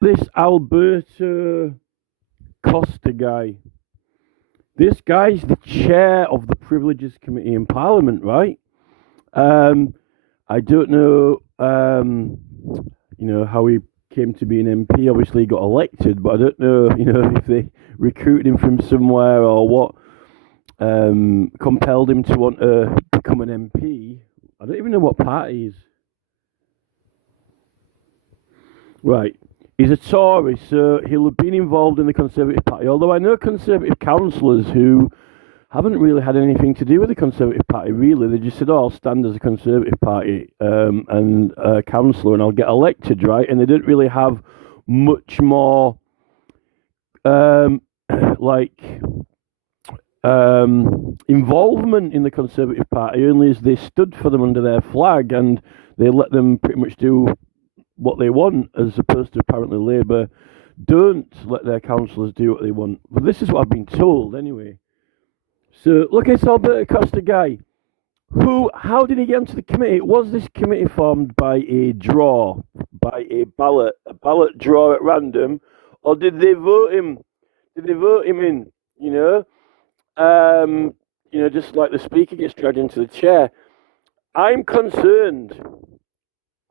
this Alberto Costa guy. This guy's the chair of the Privileges Committee in Parliament, right? Um, I don't know, how he came to be an MP. Obviously, he got elected, but I don't know, if they recruited him from somewhere or what compelled him to want to become an MP. I don't even know what party he's. Right. He's a Tory, so he'll have been involved in the Conservative Party. Although I know Conservative councillors who haven't really had anything to do with the Conservative Party, really. They just said, oh, I'll stand as a Conservative Party and a councillor and I'll get elected, right? And they didn't really have much more, um, like, involvement in the Conservative Party, only as they stood for them under their flag and they let them pretty much do what they want, as opposed to apparently Labour don't let their councillors do what they want. But this is what I've been told, anyway. So look at this Alberto Costa guy. How did he get into the committee? Was this committee formed by a draw, by a ballot draw at random, or did they vote him? Did they vote him in? Just like the speaker gets dragged into the chair. I'm concerned,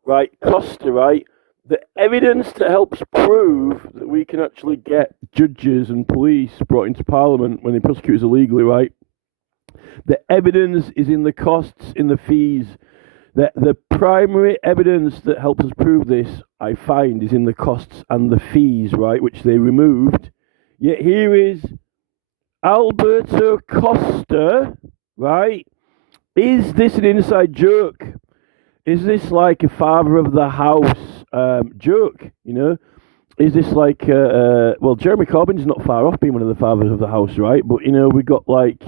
right, Costa, right, the evidence that helps prove that we can actually get judges and police brought into Parliament when they prosecute us illegally, right? The evidence is in the costs, in the fees. The primary evidence that helps us prove this, I find, is in the costs and the fees, right, which they removed. Yet here is Alberto Costa, right? Is this an inside joke? Is this like a father of the house joke? Is this like well, Jeremy Corbyn's not far off being one of the fathers of the house, right? But we got like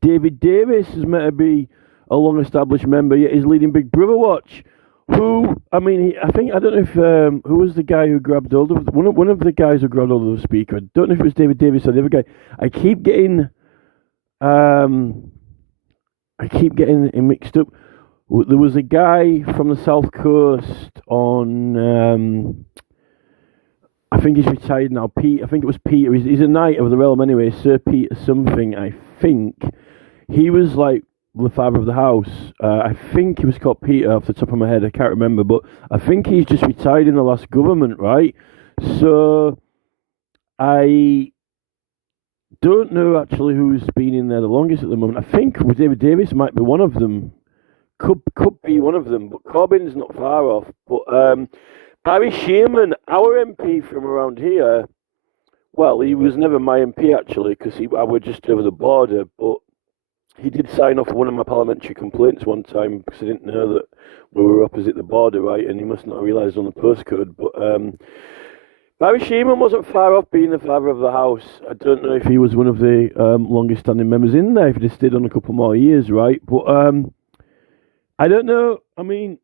David Davis is meant to be a long-established member, yet he's leading Big Brother Watch. Who? I mean, I don't know if who was the guy who grabbed hold of one of the guys who grabbed hold of the speaker. I don't know if it was David Davis or the other guy. I keep getting it mixed up. There was a guy from the South Coast on. I think he's retired now. Pete. I think it was Peter. He's a knight of the realm anyway. Sir Peter something. I think he was like the father of the house. I think he was called Peter off the top of my head. I can't remember, but I think he's just retired in the last government, right? So I don't know actually who's been in there the longest at the moment. I think David Davis might be one of them. Could be one of them, but Corbyn's not far off. But Barry Shearman, our MP from around here, well, he was never my MP actually, because I was just over the border, but he did sign off one of my parliamentary complaints one time, because I didn't know that we were opposite the border, right, and he must not have realised on the postcode, but Barry Shearman wasn't far off being the father of the house. I don't know if he was one of the longest standing members in there, if he stayed on a couple more years, right, but I don't know, I mean,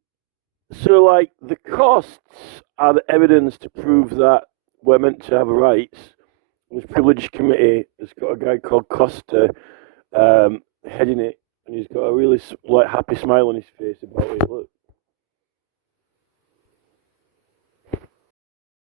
so like the costs are the evidence to prove that we're meant to have rights. This privileged committee has got a guy called Costa heading it, and he's got a really happy smile on his face about it. Look.